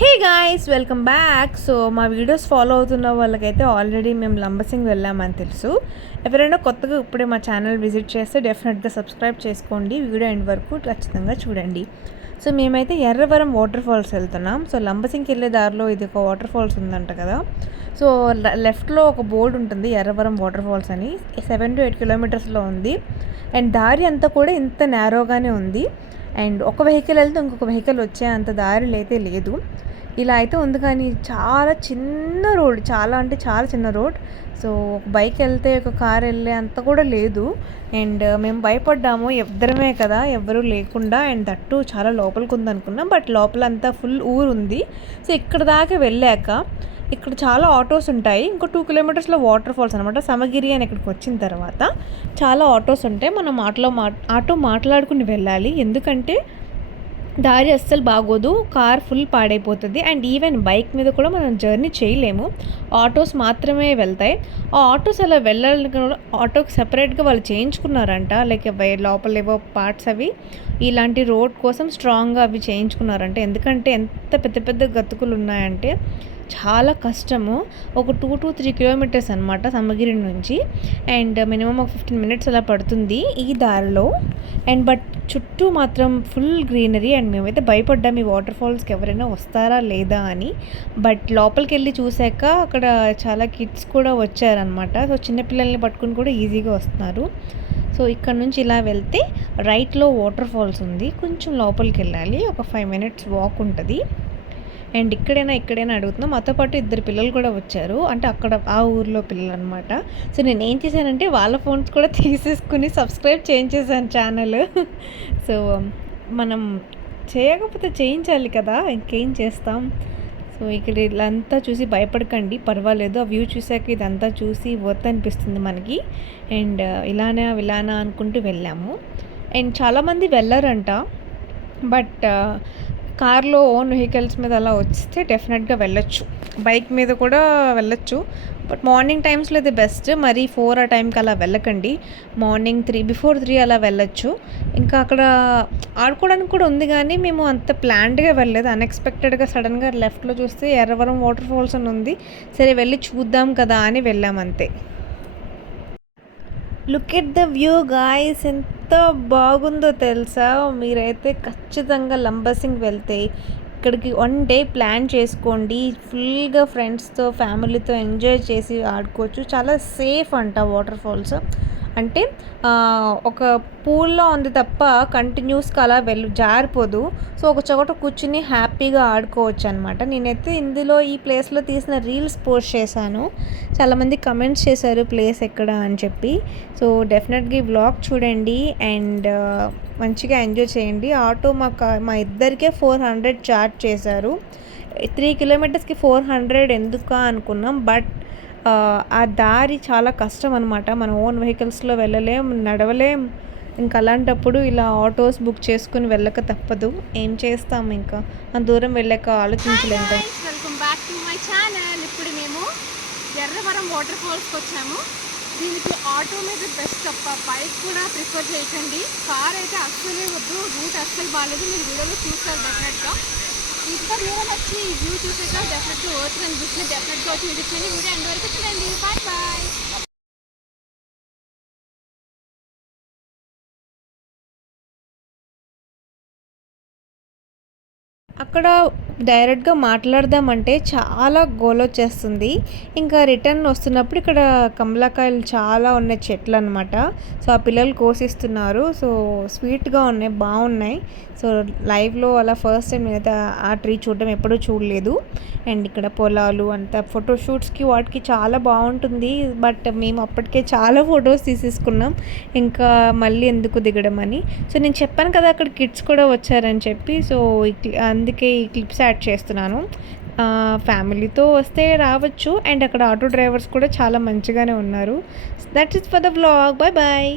Hey guys, welcome back. So మా videos follow అవుతున్న వాళ్ళకైతే ఆల్రెడీ మేము లంబసింగ్ వెళ్ళామని తెలుసు. ఎవరైనా కొత్తగా ఇప్పుడే మా ఛానల్ విజిట్ చేస్తే డెఫినెట్గా సబ్స్క్రైబ్ చేసుకోండి. వీడియో ఎండ్ వరకు ఖచ్చితంగా చూడండి. సో మేమైతే ఎర్రవరం వాటర్ ఫాల్స్ వెళ్తున్నాం. సో లంబసింగ్కి వెళ్ళే దారిలో ఇది ఒక వాటర్ ఫాల్స్ ఉందంట కదా. సో లెఫ్ట్లో ఒక బోర్డు ఉంటుంది, ఎర్రవరం వాటర్ ఫాల్స్ అని. 7 to 8 కిలోమీటర్స్లో ఉంది. అండ్ దారి అంతా కూడా ఇంత నేరోగానే ఉంది. అండ్ ఒక వెహికల్ వెళ్తే ఇంకొక వెహికల్ వచ్చే అంత దారిలో అయితే లేదు. ఇలా అయితే ఉంది, కానీ చాలా చిన్న రోడ్, చాలా అంటే చాలా చిన్న రోడ్. సో ఒక బైక్ వెళ్తే ఒక కార్ వెళ్ళే అంత కూడా లేదు. అండ్ మేము భయపడ్డాము, ఇద్దరమే కదా, ఎవ్వరూ లేకుండా. అండ్ దట్టు చాలా లోపలికి ఉంది అనుకున్నాం, బట్ లోపలంతా ఫుల్ ఊరు ఉంది. సో ఇక్కడ దాకా వెళ్ళాక ఇక్కడ చాలా ఆటోస్ ఉంటాయి. ఇంకో 2 కిలోమీటర్స్లో వాటర్ ఫాల్స్ అనమాట. సమగిరి అని ఇక్కడికి వచ్చిన తర్వాత చాలా ఆటోస్ ఉంటాయి. మనం ఆటో మాట్లాడుకుని వెళ్ళాలి, ఎందుకంటే దారి అస్సలు బాగోదు, కార్ ఫుల్ పాడైపోతుంది. అండ్ ఈవెన్ బైక్ మీద కూడా మనం జర్నీ చేయలేము, ఆటోస్ మాత్రమే వెళ్తాయి. ఆ ఆటోస్ అలా వెళ్ళాలని ఆటోకి సపరేట్గా వాళ్ళు చేయించుకున్నారంట, లైక్ లోపల ఏవో పార్ట్స్ అవి ఇలాంటి రోడ్ కోసం స్ట్రాంగ్గా అవి చేయించుకున్నారంట. ఎందుకంటే ఎంత పెద్ద పెద్ద గతుకులు ఉన్నాయంటే చాలా కష్టము. ఒక 2 to 3 కిలోమీటర్స్ అనమాట సమగిరి నుంచి. అండ్ మినిమం ఒక 15 మినిట్స్ అలా పడుతుంది ఈ దారిలో. అండ్ బట్ చుట్టూ మాత్రం ఫుల్ గ్రీనరీ. అండ్ మేమైతే భయపడ్డాం ఈ వాటర్ ఫాల్స్కి ఎవరైనా వస్తారా లేదా అని. బట్ లోపలికి వెళ్ళి చూసాక అక్కడ చాలా కిడ్స్ కూడా వచ్చారనమాట. సో చిన్నపిల్లల్ని పట్టుకుని కూడా ఈజీగా వస్తున్నారు. సో ఇక్కడ నుంచి ఇలా వెళ్తే రైట్లో వాటర్ ఫాల్స్ ఉంది, కొంచెం లోపలికి వెళ్ళాలి, ఒక 5 మినిట్స్ వాక్ ఉంటుంది. అండ్ ఇక్కడైనా అడుగుతున్నాం. మాతో పాటు 2 పిల్లలు కూడా వచ్చారు, అంటే అక్కడ ఆ ఊర్లో పిల్లలు అనమాట. సో నేను ఏం చేశానంటే వాళ్ళ ఫోన్స్ కూడా తీసేసుకుని సబ్స్క్రైబ్ చేయించేసాను ఛానల్. సో మనం చేయకపోతే చేయించాలి కదా, ఇంకేం చేస్తాం. సో ఇక్కడ ఇదంతా చూసి భయపడకండి, పర్వాలేదు. ఆ వ్యూ చూసాక ఇదంతా చూసి వర్త్ అనిపిస్తుంది మనకి. అండ్ ఇలానా అనుకుంటూ వెళ్ళాము. అండ్ చాలామంది వెళ్ళారంట, బట్ కార్లో ఓన్ వెహికల్స్ మీద అలా వస్తే డెఫినెట్గా వెళ్ళొచ్చు, బైక్ మీద కూడా వెళ్ళొచ్చు. బట్ మార్నింగ్ టైమ్స్లో అయితే బెస్ట్. మరి 4 ఆ టైంకి అలా వెళ్ళకండి, మార్నింగ్ 3 బిఫోర్ 3 అలా వెళ్ళొచ్చు. ఇంకా అక్కడ ఆడుకోవడానికి కూడా ఉంది, కానీ మేము అంత ప్లాన్డ్గా వెళ్ళలేదు. అన్ఎక్స్పెక్టెడ్గా సడన్గా లెఫ్ట్లో చూస్తే ఎర్రవరం వాటర్ ఫాల్స్ అని ఉంది. సరే వెళ్ళి చూద్దాం కదా అని వెళ్ళామంతే. Look at the view guys, ఎంత బాగుందో తెలుసా. మీరైతే ఖచ్చితంగా లంబసింగ్ వెళ్తే ఇక్కడికి 1 డే ప్లాన్ చేసుకోండి. ఫుల్గా ఫ్రెండ్స్తో ఫ్యామిలీతో ఎంజాయ్ చేసి ఆడుకోవచ్చు. చాలా సేఫ్ అంట వాటర్ ఫాల్స్. అంటే ఒక పూల్లో ఉంది తప్ప కంటిన్యూస్గా అలా జారిపోదు. సో ఒక చోట కూర్చుని హ్యాపీగా ఆడుకోవచ్చు అనమాట. నేనైతే ఇందులో ఈ ప్లేస్లో తీసిన రీల్స్ పోస్ట్ చేశాను, చాలామంది కమెంట్స్ చేశారు ప్లేస్ ఎక్కడ అని చెప్పి. సో డెఫినెట్గా ఈ వ్లాగ్ చూడండి అండ్ మంచిగా ఎంజాయ్ చేయండి. ఆటో మా ఇద్దరికే 400 చార్జ్ చేశారు. 3 కిలోమీటర్స్కి 400 ఎందుకా అనుకున్నాం, బట్ ఆ దారి చాలా కష్టం అనమాట. మనం ఓన్ వెహికల్స్లో వెళ్ళలేం, నడవలేం. ఇంకా అలాంటప్పుడు ఇలా ఆటోస్ బుక్ చేసుకుని వెళ్ళక తప్పదు, ఏం చేస్తాం, ఇంకా అంత దూరం వెళ్ళాక ఆలోచించలేం. Welcome back to my channel. ఇప్పుడు మేము ఎర్రవరం వాటర్ ఫాల్స్కి వచ్చాము. దీనికి ఆటో మీద బెస్ట్ తప్ప బైక్ కూడా ప్రిఫర్ చేయకండి. కార్ అయితే అస్సలే వద్దు, రూట్ అస్సలు బాగాలేదు, మీరు వీడియోలో చూస్తారు డెఫినెట్గా. ఇంకా వీడియో వచ్చి ఈ వ్యూ చూసాక డెఫినెట్గా వర్త్ అనిపిస్తుంది. డెఫినెట్గా వచ్చి వీడియో ఎండ్ వరకు చూడండి. Bye bye. అక్కడ డైరెక్ట్గా మాట్లాడదామంటే చాలా గోల్ వచ్చేస్తుంది. ఇంకా రిటర్న్ వస్తున్నప్పుడు ఇక్కడ కమలాకాయలు చాలా ఉన్నాయి, చెట్లు అనమాట. సో ఆ పిల్లలు కోసిస్తున్నారు. సో స్వీట్గా ఉన్నాయి, బాగున్నాయి. సో లైవ్లో అలా ఫస్ట్ టైం నేనైతే ఆ ట్రీ చూడడం ఎప్పుడూ చూడలేదు. అండ్ ఇక్కడ పొలాలు అంతా ఫోటోషూట్స్కి వాటికి చాలా బాగుంటుంది. బట్ మేము అప్పటికే చాలా ఫొటోస్ తీసేసుకున్నాం, ఇంకా మళ్ళీ ఎందుకు దిగడం అని. సో నేను చెప్పాను కదా అక్కడ కిడ్స్ కూడా వచ్చారని చెప్పి. సో అందుకే ఈ క్లిప్స్ యాడ్ చేస్తున్నాను. ఫ్యామిలీతో వస్తే రావచ్చు. అండ్ అక్కడ ఆటో డ్రైవర్స్ కూడా చాలా మంచిగానే ఉన్నారు. That's it for the vlog. Bye bye.